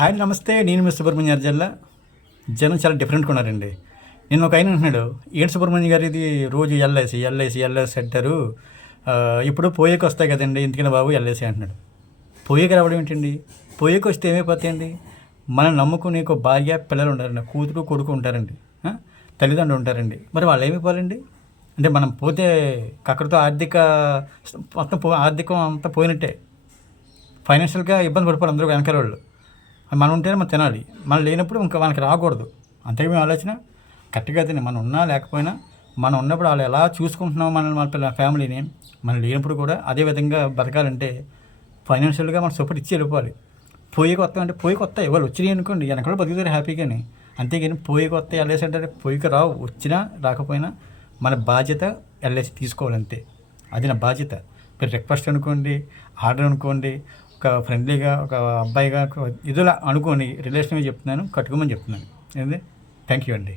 Hi నమస్తే, నేను మీ సుబ్రహ్మణ్యం జిల్లా. జనం చాలా డిఫరెంట్గా ఉన్నారండి. నేను ఒక ఆయన అంటున్నాడు, ఏంటి సుబ్రహ్మణ్యం గారు ఇది రోజు ఎల్ఐసి అంటారు, ఇప్పుడు పోయేకి వస్తాయి కదండి, ఎందుకని బాబు ఎల్ఐసి అంటున్నాడు. పోయేకి రావడం ఏంటండి? పోయేకి వస్తే ఏమైపోతాయండి? మనం నమ్ముకునే ఒక భార్య పిల్లలు ఉంటారండి, కూతురు కొడుకు ఉంటారండి, తల్లిదండ్రులు ఉంటారండి. మరి వాళ్ళు ఏమైపోవాలండి? అంటే మనం పోతే అక్కడితో ఆర్థికం అంతా పోయినట్టే. ఫైనాన్షియల్గా ఇబ్బంది పడిపోవాలి అందరూ వెనకాల వాళ్ళు. మనం ఉంటేనే మనం తినాలి, మనం లేనప్పుడు ఇంకా మనకి రాకూడదు. అంతే మేము ఆలోచన కరెక్ట్గా తిని మనం ఉన్నా లేకపోయినా మనం ఉన్నప్పుడు వాళ్ళు ఎలా చూసుకుంటున్నాం మనల్ని, మన పిల్లల ఫ్యామిలీని, మనం లేనప్పుడు కూడా అదే విధంగా బతకాలంటే ఫైనాన్షియల్గా మనం సపోర్ట్ ఇచ్చి వెళ్ళిపోవాలి. పోయి కొత్త అంటే పోయి కొత్త వాళ్ళు వచ్చినాయి అనుకోండి, వెనకాల బతుకుతారు హ్యాపీగాని. అంతేగాని పోయి కొత్త ఎల్ఐసి అంటే పోయికి రావు, వచ్చినా రాకపోయినా మన బాధ్యత ఎల్ఐసి తీసుకోవాలి అంతే. అది నా బాధ్యత. మీరు రిక్వెస్ట్ అనుకోండి, ఆర్డర్ అనుకోండి, ఒక ఫ్రెండ్లీగా ఒక అబ్బాయిగా ఇదిలా అనుకోని రిలేషన్గా చెప్తున్నాను, కట్టుకోమని చెప్తున్నాను. ఏంది? థ్యాంక్ యూ అండి.